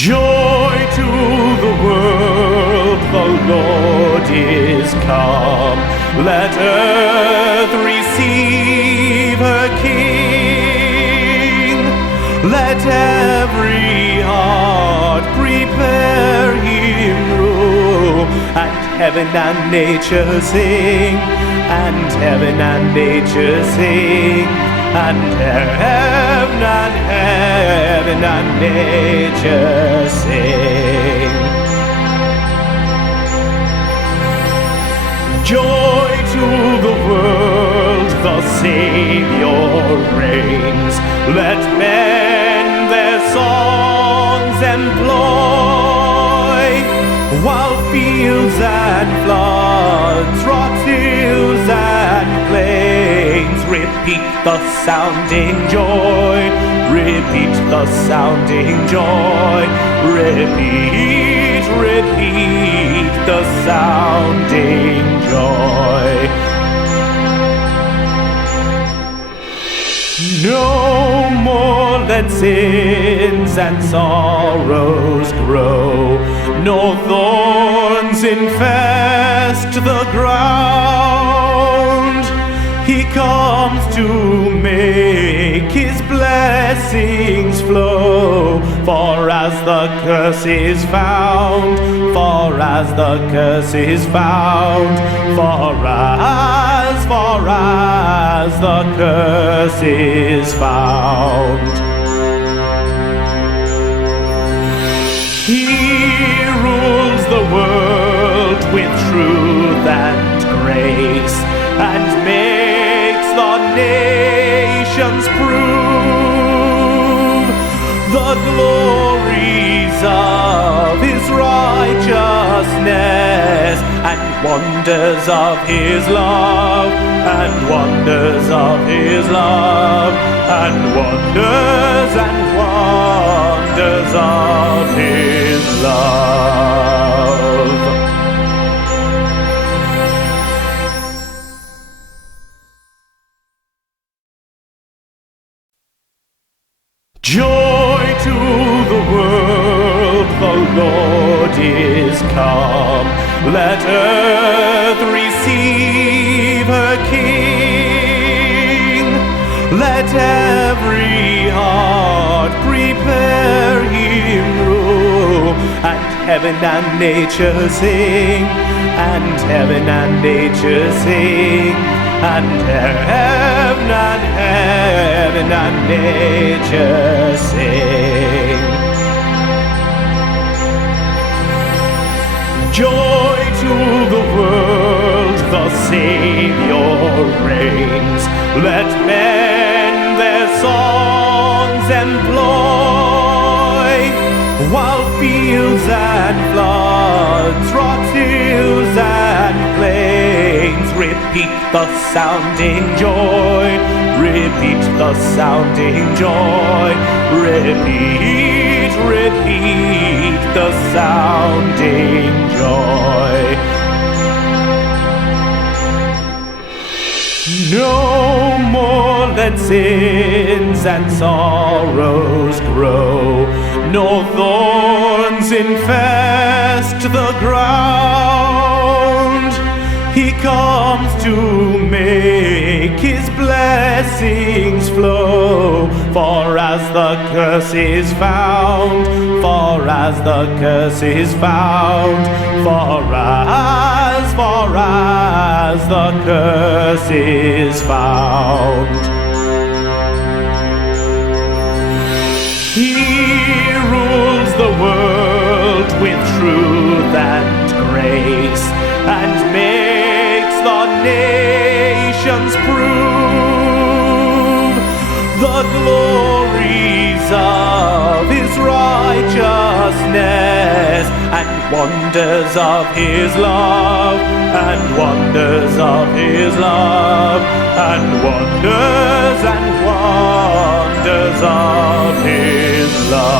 Joy to the world, the Lord is come. Let earth receive her King. Let every heart prepare him room. And heaven and nature sing, and heaven and nature sing, and heaven and nature sing. Joy to the world, the Savior reigns. Let men their songs employ, while fields and floods, rocks, hills and plains repeat the sounding joy, repeat the sounding joy, repeat, repeat the sounding joy. No more let sins and sorrows grow, nor thorns infest the ground. He comes to make his blessings flow, for as the curse is found, for as the curse is found, for as the curse is found. He rules the world with truth and grace, and makes the nations prove the glories of his righteousness, and wonders of his love, and wonders of his love, and wonders of his love. Joy to the world, the Lord is come. Let earth receive her King. Let every heart prepare him room. And heaven and nature sing, and heaven and nature sing, and heaven and nature sing. Joy to the world, the Savior reigns. Let men their songs employ, while fields and floods, rocks, hills and plains repeat the sounding joy, repeat the sounding joy, repeat, repeat the sounding joy. No more let sins and sorrows grow, nor thorns infest the ground. He comes to make his blessings flow, for as the curse is found, for as the curse is found, for as the curse is found. He rules the world with truth and grace, and makes the nations prove the glories of his righteousness, and wonders of his love, and wonders of his love, and wonders of his love.